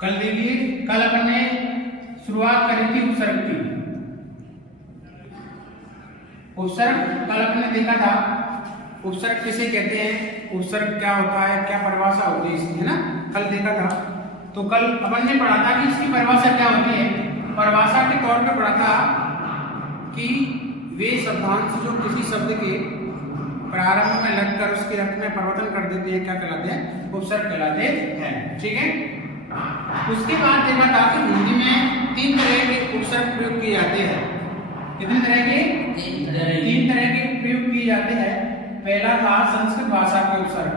कल देखिए, कल अपन ने शुरुआत करी थी उपसर्ग की। उपसर्ग कल अपन ने देखा था उपसर्ग किसे कहते हैं, उपसर्ग क्या होता है, क्या परिभाषा होती है इसकी, है ना, कल देखा था। तो कल अपन ने पढ़ा था कि इसकी परिभाषा क्या होती है। परिभाषा के तौर पे पढ़ा था कि वे शब्दांश जो किसी शब्द के प्रारंभ में लगकर उसके अर्थ में परिवर्तन कर देते हैं, क्या कहलाते हैं, उपसर्ग कहलाते हैं। ठीक है, उसके बाद देखा था कि हिंदी में 3 तरह के उपसर्ग प्रयोग किए जाते हैं। कितने तरह के? 3 तरह के प्रयोग किए जाते हैं। पहला था संस्कृत भाषा के उपसर्ग,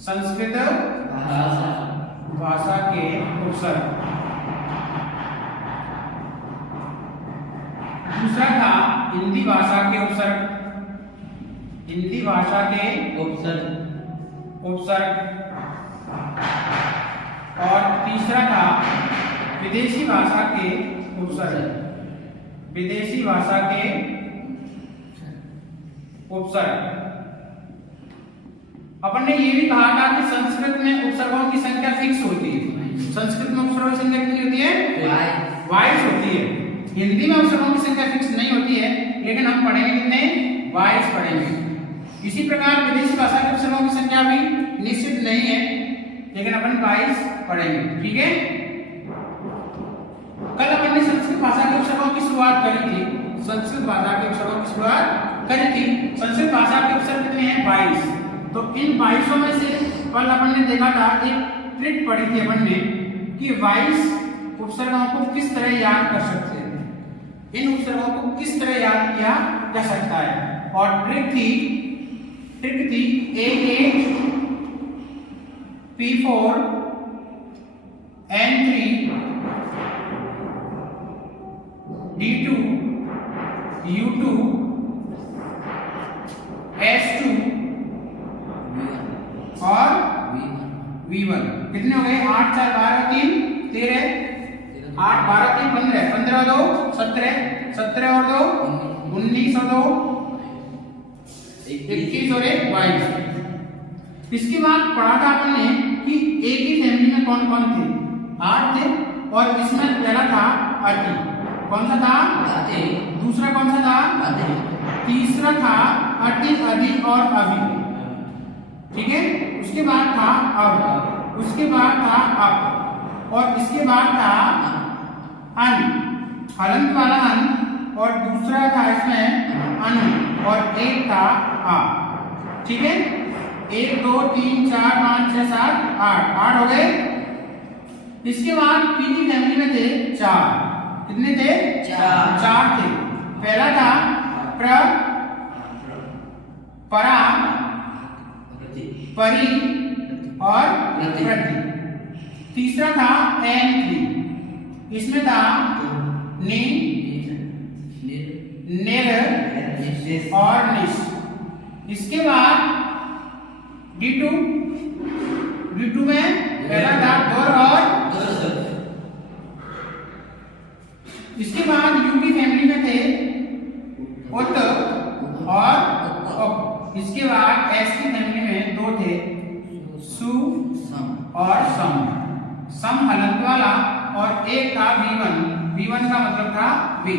संस्कृत भाषा के उपसर्ग। दूसरा था हिंदी भाषा के उपसर्ग, हिंदी भाषा के उपसर्ग। और तीसरा था विदेशी भाषा के उपसर्ग, विदेशी भाषा के उपसर्ग। अपन ने ये भी कहा था कि संस्कृत में उपसर्गों की संख्या फिक्स होती है। संस्कृत में उपसर्गों की संख्या कितनी होती है? 22 होती है। हिंदी में उपसर्गों की संख्या फिक्स नहीं होती है, लेकिन हम पढ़ेंगे कितने? 22 पढ़ेंगे। इसी प्रकार विदेशी भाषा के उपसर्गों की संख्या भी निश्चित नहीं है, लेकिन अपन 22 पढ़ेंगे। ठीक है, कल अपन ने संस्कृत भाषा के उपसर्गों की शुरुआत करी थी, संस्कृत भाषा के उपसर्गों की शुरुआत करी थी। संस्कृत भाषा के उपसर्ग कितने हैं? 22। तो इन 22 में से कल अपन ने देखा था, एक ट्रिक पढ़ी थी अपन ने कि 22 उपसर्गों को किस तरह याद कर सकते हैं, इन उपसर्गों को किस तरह याद किया जा सकता है। और ट्रिक थी A8 P4 N3 D2 U2 S2 और V1। कितने हो गए? 8 4 12 3 13, 8 12 3 15, 15 2 17, 17 और 2 19 और 2 21 और 1 22। इसके बाद पढ़ा था अपन ने कि एक ही फैमिली में कौन कौन थे? 8 थे। और इसमें पहला था अति। कौन सा था? अति। दूसरा कौन सा था? अति। तीसरा था अति, अधि और अभि। ठीक है, उसके बाद था अब, उसके बाद था अप, और इसके बाद था अन, हलंत वाला अन, और दूसरा था इसमें अनु, और एक था आ। ठीक है, 1 2 3 4 5 6 7 8 हो गए। इसके बाद पी की फैमिली में थे 4। कितने थे? 4 थे। पहला था प्र, परा, परि और प्रति। तीसरा था N3, इसमें था नि, निर और निश। इसके बाद D2 में पहला था दुर और दुर। इसके बाद U की फैमिली में थे उत और उप। इसके बाद S की फैमिली में 2 थे, सु और सम। सम हलंत वाला, और एक था V1 का मतलब था वी।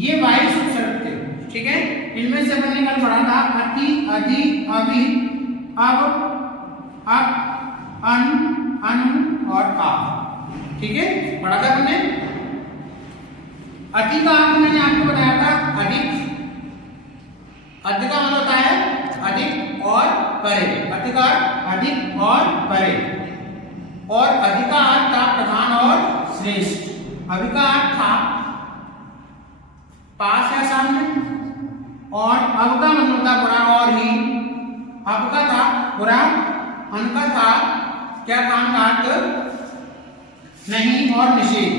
ये 22 उपसर्ग थे। ठीक है, इनमें से अपन ने कल पढ़ा था अति, अधि, अभि, अब, अन, अनु और आ। ठीक है, पढ़ा था हमने। अति का अर्थ मैंने आपको बताया था अधिक। अधिक का मतलब होता है अधिक और परे। अति का अधिक और परे। और अधिकार था प्रधान और श्रेष्ठ। अभिकार था पास या सामने, और अब का मतलब था बुरा और ही। अब का था बुरा, अन का था क्या काम का नहीं और निषेध।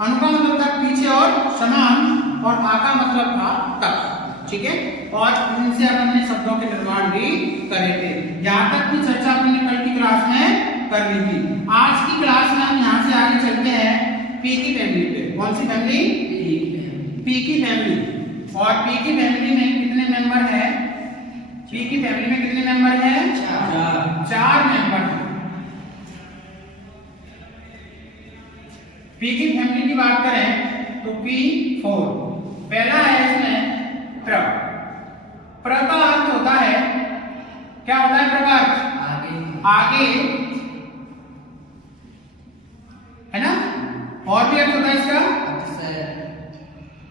अनु का मतलब था पीछे और समान, और आ का मतलब था तक। ठीक है, और इनसे हमने शब्दों के निर्माण भी करे थे। यहाँ तक की चर्चा हमने कल की क्लास में कर ली थी। आज की क्लास में हम यहाँ से आगे चलते हैं पी की फैमिली पे। कौन सी फैमिली? पी की फैमिली। और पी की फैमिली में कितने मेंबर हैं? पी की फैमिली में कितने मेंबर हैं? 4 मेंबर हैं। पी की फैमिली की बात करें तो P4 पहला है इसमें प्र। प्र का अर्थ होता है, क्या होता है? प्र का अर्थ आगे, है ना? और भी अर्थ होता है इसका,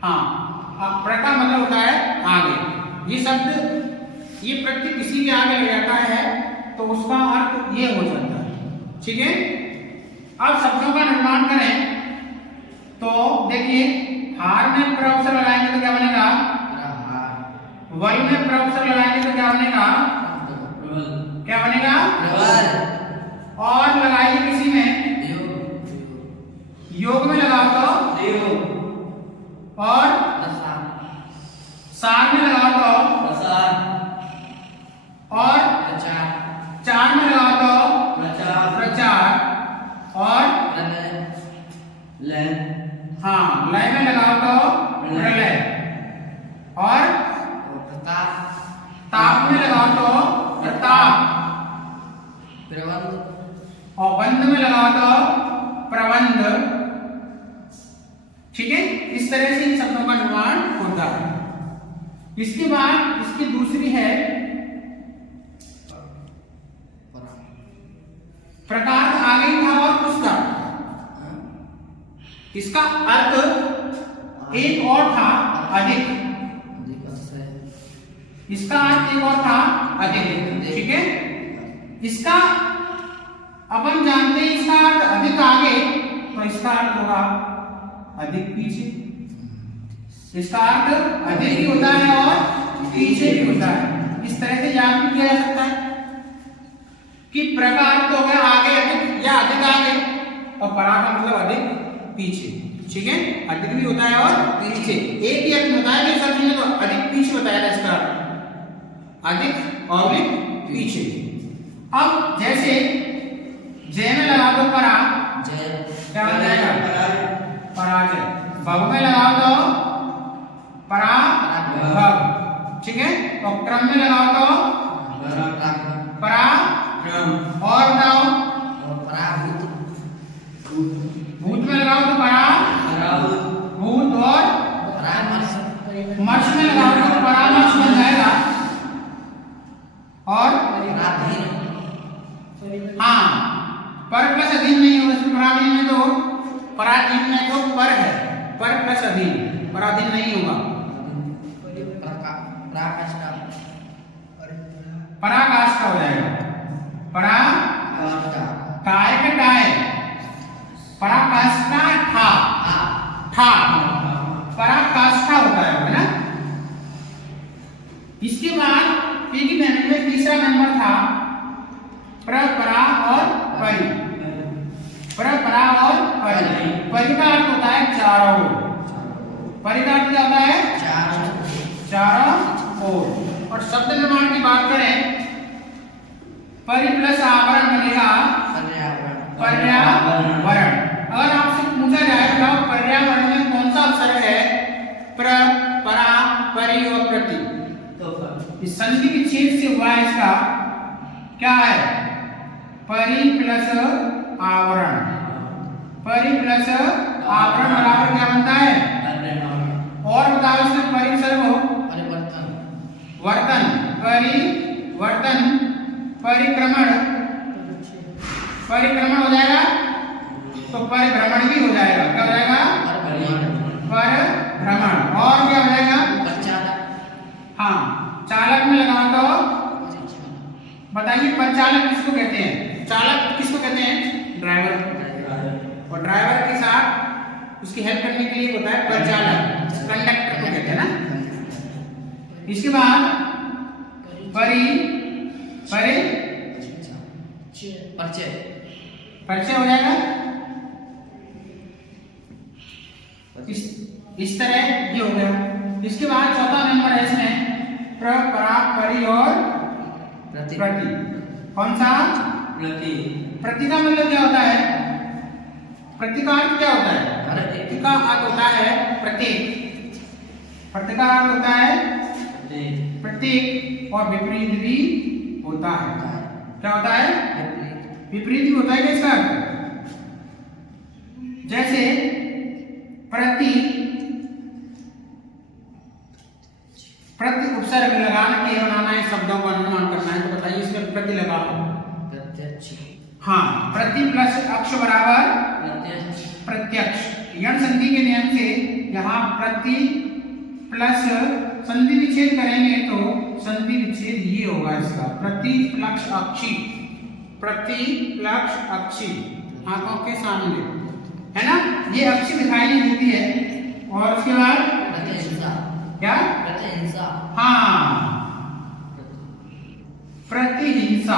हाँ, प्र का मतलब होता है आगे। ये शब्द, ये प्रत्यय किसी के आगे लग जाता है तो उसका अर्थ ये हो जाता है। ठीक है, अब शब्दों का निर्माण करें तो देखिए, हार में प्रअक्षर लगाएंगे तो क्या बनेगा? वल में प्रअक्षर लगाएंगे तो क्या बनेगा? क्या बनेगा? और लगाइए किसी में, योग में लगाओ तो, और सार में लगाओ तो, और चार में लगाओ तो प्रचार, और हाँ, लय में लगाओ तो प्रलय, और ताप में लगाओ तो प्रताप, और बंध में लगाओ तो प्रबंध। ठीक है, इस तरह से इन शब्दों का निर्माण होता है। इसके बाद इसकी दूसरी है प्रकार, आगे था और कुछ था। इसका अर्थ एक और था अधिक, इसका अर्थ एक और था अधिक। ठीक है, इसका अपन जानते हैं, इसका अर्थ अधिक आगे तो इसका अर्थ होगा अधिक पीछे। इसका अर्थ अधिक भी होता है और पीछे भी होता है। इस तरह से याद भी किया जा सकता है कि प्रकार तो हो गया आगे अधिक या अधिक आगे, और परा का मतलब अधिक पीछे। ठीक है, अधिक भी होता है और पीछे, एक ही अर्थ होता है। कि सर ने तो अधिक पीछे बताया था, इसका अधिक और पीछे। अब जैसे जय में लगा दो परा, क्या हो जाएगा? पराजय। भव में लगाओ तो पराभव। ठीक है, और क्रम में लगाओ तो पराक्रम, और बताओ भूत में लगाओ तो भूत, और मर्श में लगाओ तो परामर्श बन जाएगा, और हाँ, पर प्लस अधीन नहीं होगा इसमें। पराधीन में तो, पराधीन में तो पर है, पर प्लस अधीन, पराधीन नहीं होगा। पराकाष्ठा हो जाएगा, काय का काय, पराकाष्ठा ठा, पराकाष्ठा होता है ना। इसके बाद पी की फैमिली में तीसरा मेंबर था प्र, परा और परि। प्र, परा और परि। परि का अर्थ होता है चारों, परि का अर्थ क्या होता है? चारों ओर। और शब्द निर्माण की बात करें, परि प्लस आवरण बनेगा पर्यावरण। अगर आपसे पूछा जाए बताओ पर्यावरण में कौन सा अक्षर है? प्र, परा, परि और प्रति। इस संधि विच्छेद से हुआ है, इसका क्या है? परि प्लस आवरण। परि प्लस आवरण बराबर क्या बनता है? और बताओ इसमें परिसर्ग हो, वर्तन, परिवर्तन, परिक्रमण, परिक्रमण हो जाएगा तो परिभ्रमण भी हो जाएगा। क्या हो जाएगा? परिभ्रमण। और क्या हो जाएगा? हाँ, चालक में लगाओ तो बताइए, परिचालक किसको कहते हैं? चालक किसको कहते हैं? ड्राइवर। और ड्राइवर के साथ उसकी हेल्प करने के लिए होता है परिचालक, कंडक्टर को कहते हैं ना। इसके बाद परिचय हो जाएगा। इस तरह ये हो गया। इसके बाद चौथा नंबर है इसमें प्र, परा, परि और प्रति। कौन सा? प्रति। प्रति का मतलब क्या होता है? प्रति का अर्थ क्या होता है? प्रति का अर्थ होता है प्रतीक। प्रति का अर्थ होता है प्रतीक, और विपरीत भी होता है। क्या होता है? विपरीत भी होता है। इसका जैसे प्रति उपसर्ग लगाना के बनाना है, शब्दों का अनुमान करना है, तो बताइए इसमें प्रति लगाओ। प्रत्यक्ष। हाँ, प्रति प्लस अक्ष बराबर प्रत्यक्ष। यण संधि के नियम से यहाँ प्रति प्लस संधि विच्छेद करेंगे तो संधि विच्छेद ये होगा इसका, प्रति प्लस अक्षी, प्रति प्लस अक्षी, आंखों के सामने है ना, ये अक्षी दिखाई नहीं देती है। और उसके बाद क्या, प्रतिहिंसा। हाँ, प्रतिहिंसा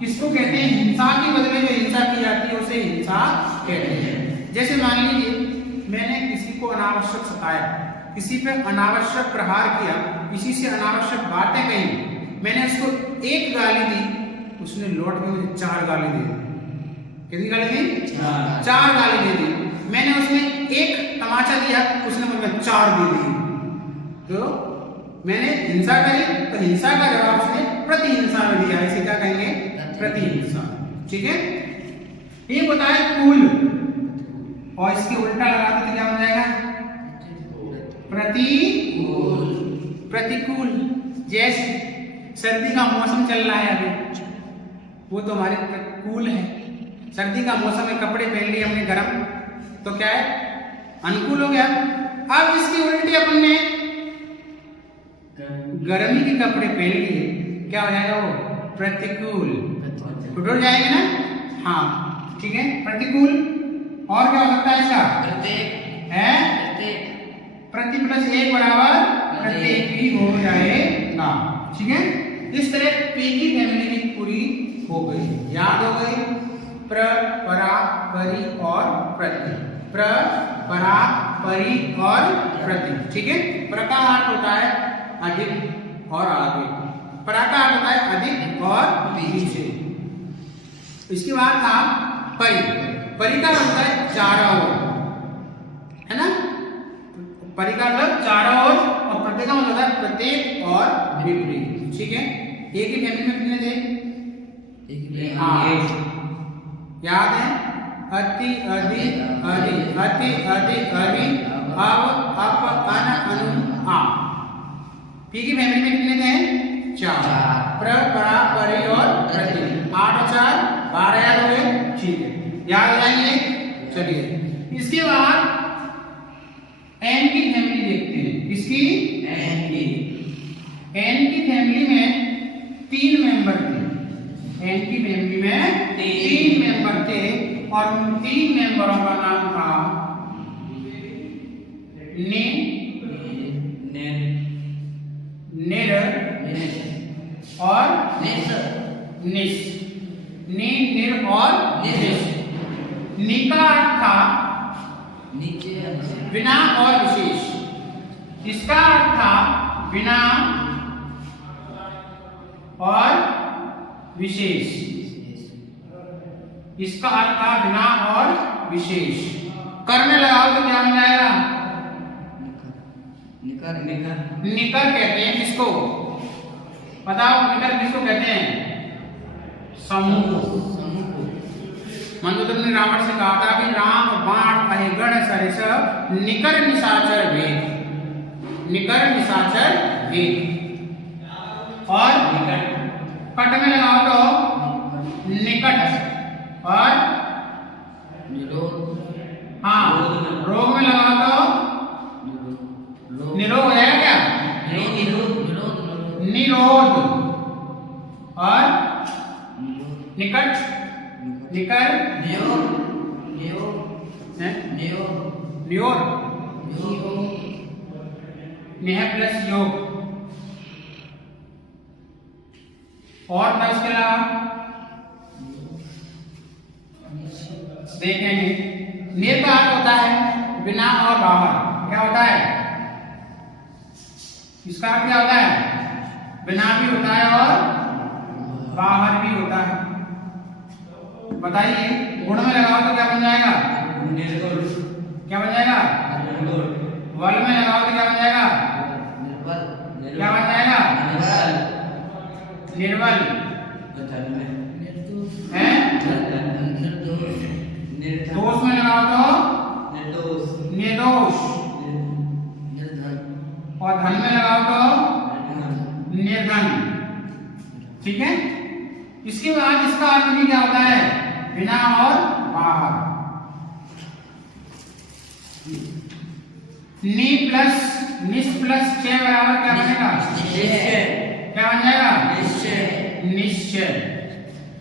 किसको कहते हैं, हिंसा के बदले जो हिंसा की जाती है उसे हिंसा कहते हैं। जैसे मान लीजिए मैंने किसी को अनावश्यक सताया, किसी पे अनावश्यक प्रहार किया, किसी से अनावश्यक बातें कही, मैंने उसको एक गाली दी, उसने लौट के मुझे 4 गाली दे दी। कितनी गाली दी, 4 गाली दे दी। मैंने उसमें एक तमाचा दिया, उसने मुझे 4 दे दी। तो मैंने हिंसा करी, तो हिंसा का जवाब उसने प्रतिहिंसा में दिया, इसे क्या कहेंगे, प्रतिहिंसा। ठीक है, एक होता है कूल, और इसके उल्टा लगा दो तो क्या हो जाएगा, प्रतिकूल। प्रतिकूल, जैसे सर्दी का मौसम चल रहा है अभी, वो तो हमारे प्रतिकूल है। सर्दी का मौसम में कपड़े पहन लिए हमने गरम, तो क्या है, अनुकूल हो गया। अब इसकी उल्टी अपन ने गर्मी के कपड़े पहन लिए, क्या हो जाएगा, वो प्रतिकूल, टूट जाएंगे ना। हाँ ठीक है, प्रतिकूल। और क्या हो सकता है इसका, प्रत्येक है, प्रति प्लस 1 बराबर प्रत्येक भी हो जाएगा। ठीक है, इस तरह पी की फैमिली भी पूरी हो गई, याद हो गई, प्र, परा, परि और प्रति, प्र, परा, परि और प्रति। ठीक है, प्र का अर्थ होता है अधिक और आगे, परा का अर्थ होता है अधिक और पीछे। इसके बाद था परि, परि का होता है चारों ओर, है ना, परि का मतलब चारों ओर, और प्रत्येक का मतलब होता है प्रत्येक और विपरीत। ठीक है, एक ही फैमिली में कितने थे, हाँ याद है, अति, अधि, अधि, अति, अधि, अधि, अब, अप, अन, अनु, आ। पी की फैमिली में कितने थे, 4, प्र, परा, परि और प्रति, 8 और 4 12 याद हो गए। ठीक है, याद हो जाएंगे। चलिए इसके बाद एन की फैमिली देखते हैं। इसकी एन की फैमिली में 3 मेंबर थे, एन की फैमिली में 3 मेंबर थे, और उन 3 मेंबरों का नाम था ने, निर और निश। ने, निर और निश। नि का अर्थ था बिना और विशेष, इसका अर्थ था बिना और विशेष, इसका अर्थ था बिना और विशेष। कर में लगाओ तो क्या हो जाएगा, निकर। निकर कहते हैं किसको, बताओ, निकर किसको कहते हैं, समूह को। मंदोदरी ने रावण से कहा था कि राम बाण अहिगण सरिस निकर निशाचर भेद, निकर निशाचर भेद। और कट में लगाओ तो निकट, और हाँ रोग में लगाओ तो निरोग हो जाएगा क्या, निरोध। और निकट, निकर, न्योर, नेह प्लस योग। और था इसके अलावा देखेंगे, निर का अर्थ होता है बिना और बाहर, क्या होता है, इसका अर्थ क्या होता है, बिना भी होता है और बाहर भी होता है। बताइए, गुण में लगाओ तो क्या बन जाएगा, क्या बन जाएगा, वल में लगाओ तो क्या बन जाएगा, क्या बन जाएगा, निर्बल। है दोष में लगाओ तो ठीक है। इसके बाद इसका अर्थ भी क्या होता है, बिना और बाहर। नि प्लस निस प्लस छह बराबर क्या बनेगा, क्या बन जाएगा, निश्चय।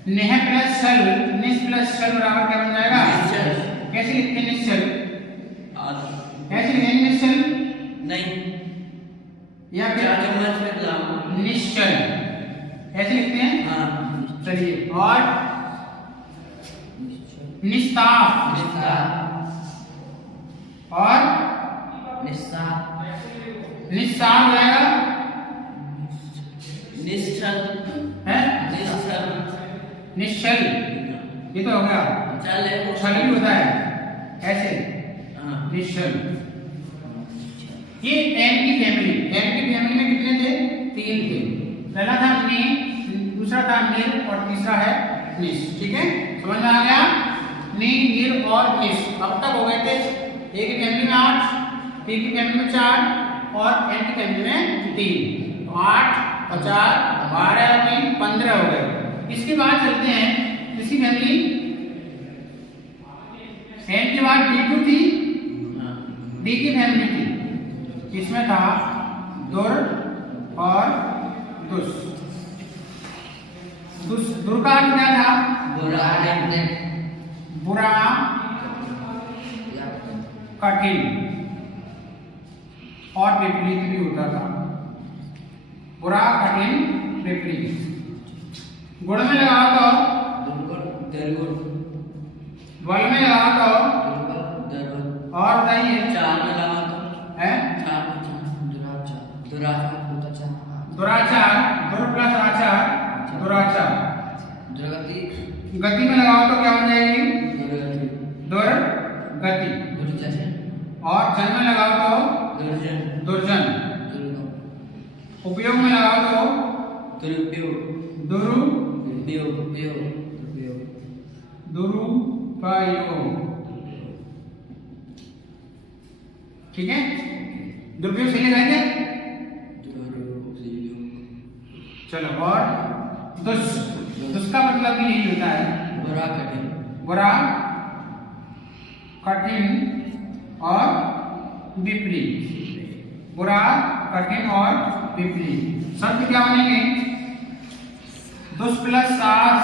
नेह प्लस सल निस प्लस सल बराबर क्या बन जाएगा, कैसे लिखते हैं निश्चल, कैसे लिखते हैं निश्चल, नहीं या फिर निश्चल ऐसे लिखते हैं। हाँ चलिए, और निस्ताफ और निस्सार हो जाएगा, निश्चल है निश्चल निश्चल, ये तो हो गया। चल छल भी होता है ऐसे, निश्चल। ये एम की फैमिली में कितने थे, 3 थे। पहला था नि, दूसरा था निर और तीसरा है निस। ठीक है, समझ में आ गया, नि निर और निस। अब तक हो गए थे ए की फैमिली में 8, टी की फैमिली में 4 और एन की फैमिली में 3। तो 8 और 4 12 और 3 15 हो गए। इसके बाद चलते हैं इसकी फैमिली, एन के बाद D2 थी, डी की फैमिली थी, इसमें था दुर और दुस। दुर का अर्थ क्या था, बुरा कठिन और विपरीत भी होता था, बुरा कठिन विपरीत। गुण में लगाओ तो द्वल में लगाओ तो, और बताइए 4 में लगा तो है दुराचार, दुर प्लस आचार दुराचार। गति में लगाओ तो क्या बन जाएगी, दुर्गति। और जन में लगाओ तो दुर्जन। उपयोग में लगाओ तो दुरुपयोग। ठीक है, दुरुपयोग सही लगाएंगे। चलो, और दुष् का मतलब भी यही होता है, बुरा कठिन और विपरीत। बुरा कठिन और विपरीत शब्द क्या बनेंगे, दुष् प्लस साहस,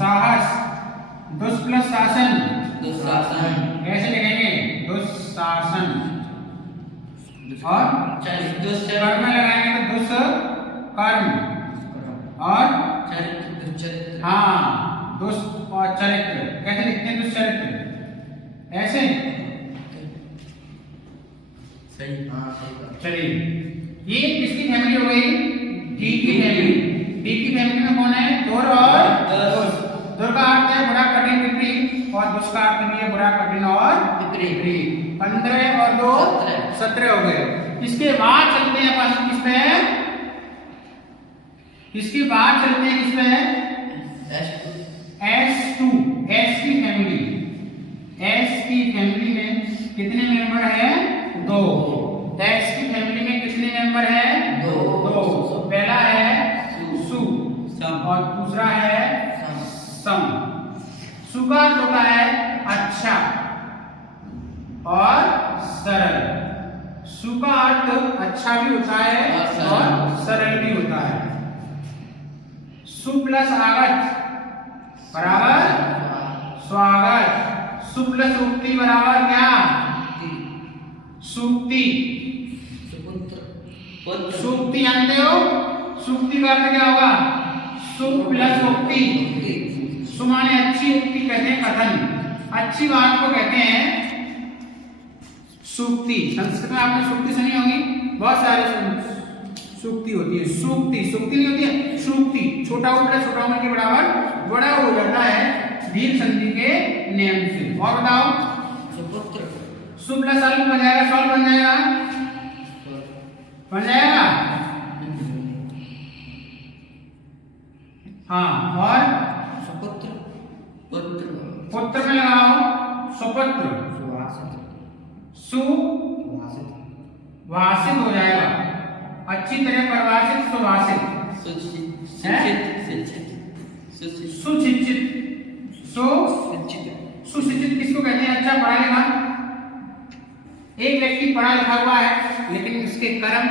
साहस। दुष् प्लस शासन, कैसे लिखेंगे, दुशासन। और कर्म में लगाएंगे तो दुष् कर्म, और हाँ दुष् और चरित्र, कैसे लिखते हैं, दुष्चरित्र ऐसे। चलिए, ये किसकी फैमिली हो गई, डी की फैमिली। डी की फैमिली में कौन है, दुर और दुष। दुर का अर्थ है बुरा कठिन विपरीत, और दुष का अर्थ भी है बुरा कठिन और विपरीत। 15 और 2 17 हो गए। इसके बाद चलते हैं अपन किस पे, इसके बाद चलते हैं किस पे, S2 एस की फैमिली। एस की फैमिली में कितने मेंबर है, 2। एस की फैमिली में कितने मेंबर है, 2। पहला है सु और दूसरा है सम। सु का अर्थ होता है अच्छा और सरल। सु का अर्थ अच्छा भी होता है और सरल भी होता है। सु प्लस आगत बराबर स्वागत। सु प्लस उक्ति बराबर क्या, सूक्ति। सूक्ति जानते हो, सूक्ति का अर्थ क्या होगा, सु प्लस उक्ति। सु माने अच्छी, उक्ति कहते हैं कथन, अच्छी बात को कहते हैं सूक्ति। संस्कृत में आपने सूक्ति सुनी होगी, बहुत सारे सूक्ति होती है। सूक्ति नहीं होती है, सूक्ति। छोटा उ प्लस छोटा उ के बराबर बड़ा हो जाता है दीर्घ संधि के नियम से। और बताओ, सु प्लस अल्प बन जाएगा, सॉल्व बन जाएगा, हाँ। और पुत्र में लगाओ सुपुत्र, सुवासित हो जाएगा। अच्छी तरह परिभाषित सुभाषित सुशिक्षित सुशिक्षित किसको कहते हैं? अच्छा पढ़ा लिखा। एक व्यक्ति पढ़ा लिखा हुआ है लेकिन उसके कर्म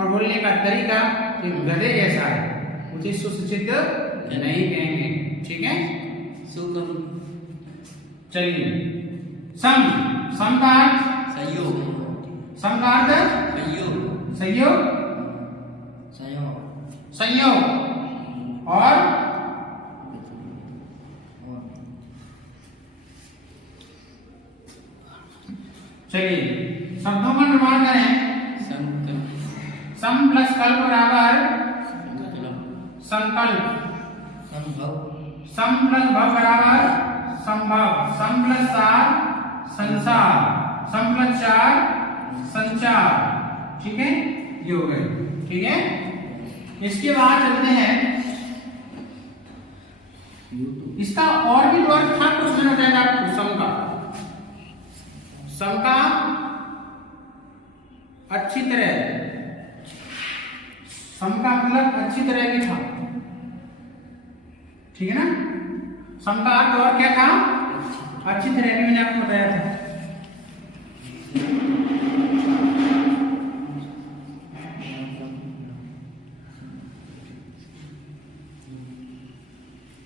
और बोलने का तरीका एक गधे जैसा है, उसे सुशिक्षित नहीं कहेंगे। ठीक है, चलिए सम का अर्थ सहयोग संयोग और चलिए शब्दों का निर्माण करें। सम प्लस कल्प बराबर संकल्प, सम प्लस भव बराबर संभव, सम प्लस सार संसार, सम प्लस चार संचार। ठीक है, ये हो गए। ठीक है, इसके बाद चलते हैं, इसका और भी वर्ग था कुछ मैंने बताया आपको। सम का अच्छी तरह, सम का मतलब अच्छी तरह की था। ठीक है ना, सम का अर्थ और क्या था? अच्छी तरह की, मैंने आपको बताया था।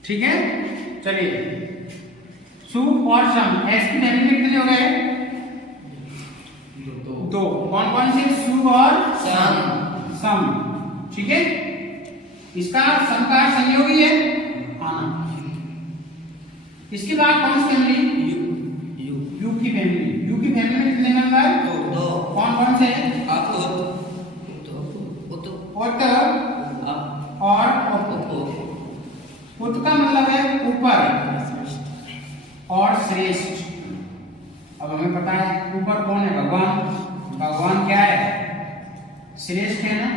ठीक है, चलिए सु और सम एस की फैमिली में कितने हो गए? दो। कौन कौन से? सु और सम। ठीक है, इसका सम का संयोगी है आना। इसके बाद कौन सी फैमिली? यू की फैमिली। यू की फैमिली में कितने मेंबर? दो। कौन कौन से? उत और उत का मतलब है ऊपर और श्रेष्ठ। अब हमें पता है ऊपर कौन है? भगवान। भगवान क्या है? श्रेष्ठ है ना।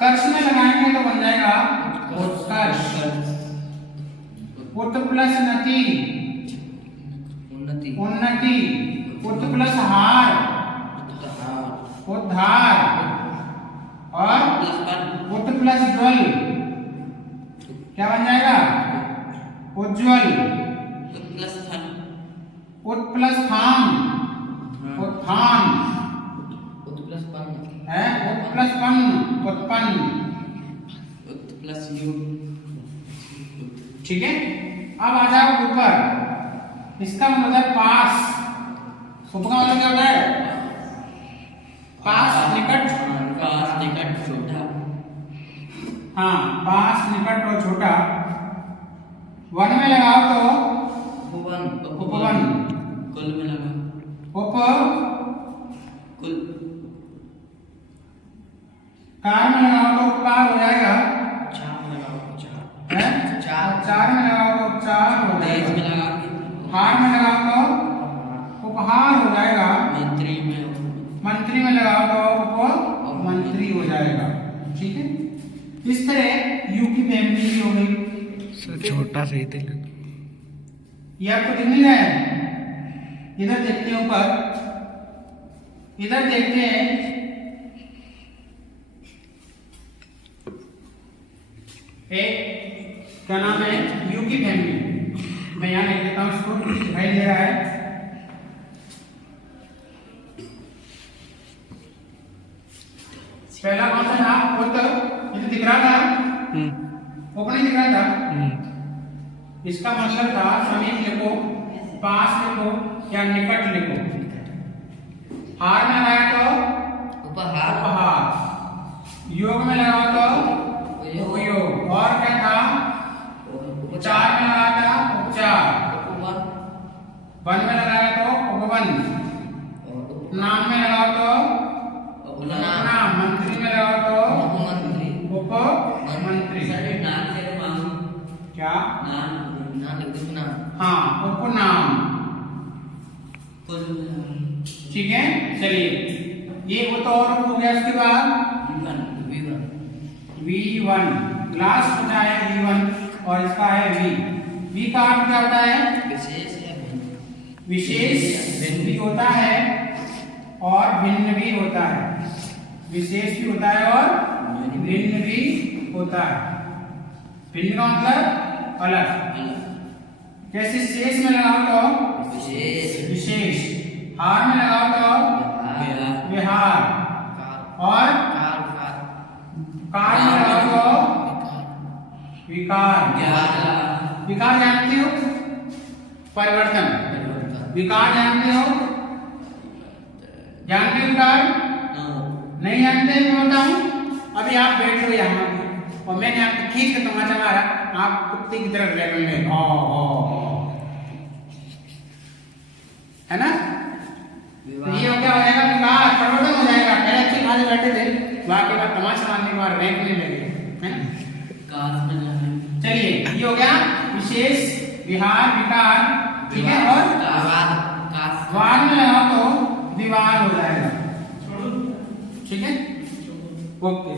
कर्ष में लगाएंगे तो बन जाएगा उत्कर्ष। उत प्लस नति उन्नति, उत प्लस हार उद्धार, और उत प्लस ज्वल क्या बन जाएगा? उज्ज्वल। उत प्लस थाम उत्थान है। उत प्लस पन उत्पन्न। ठीक है, अब आ जाओ ऊपर। इसका मतलब है पास। उप का मतलब क्या होता है? पास, निकट, छोटा। हाँ, पास, निकट और छोटा। वन में लगाओ तो उपवन। कुल में लगा कुल। कार में लगाओ तो उपकार हो जाएगा। चार में लगाओ तो उपचार हो जाएगा। हार में लगाओ तो उपहार हो जाएगा। मंत्री में लगाओ तो उपमंत्री हो जाएगा। ठीक है, इस तरह यू की फैमिली हो गई। छोटा सही थे। ये आपको दिख नहीं रहा है? इधर देखते हैं ऊपर, इधर देखते हैं। एक क्या नाम है? यू की फैमिली। मैं यहाँ लिख देता हूँ, इसको दिखाई दे रहा है। पहला कौन सा था? उत। ये दिख रहा था, ऊपर नहीं दिख रहा था। इसका मतलब था समीप लिखो, पास लिखो या निकट लिखो। हार में लगाया तो उपहार। योग में लगाओ तो उपयोग। और क्या था? उपचार में लगाया था उपचार। वन में लगाया तो उपवन। नाम में लगाओ तो उपनाम। मंत्री में लगाओ तो उपमंत्री। क्या? हाँ, उपनाम। ठीक है, चलिए ये वो तो और हो गया। इसके बाद V1 लास्ट बचा है V1 और इसका है V। V का अर्थ क्या होता है? विशेष भी होता है और भिन्न भी होता है। विशेष भी होता है और भिन्न भी होता है। भिन्न का मतलब अलग। जैसे शेष में लगाओ तो विशेष, हार में लगाओ तो विहार, और कार में लगाओ तो विकार। विकार जानते हो? परिवर्तन। विकार जानते हो? जानते हो विकार? नहीं जानते? मैं बताऊं? अभी आप बैठे हो यहाँ और मैंने आपको खींच के तमाचा मारा, आप कुत्ते की तरफ लगने में है ना? तो ये क्या हो जाएगा? विकार, परिवर्तन हो जाएगा। पहले अच्छे खासे बैठे थे, वहां के बाद तमाचा मारने के बाद बैंक में लगे, है ना? चलिए, ये हो गया विशेष, विहार, विकार, ठीक है। और वार में लगाओ तो विवाद हो जाएगा, ठीक है। ओके।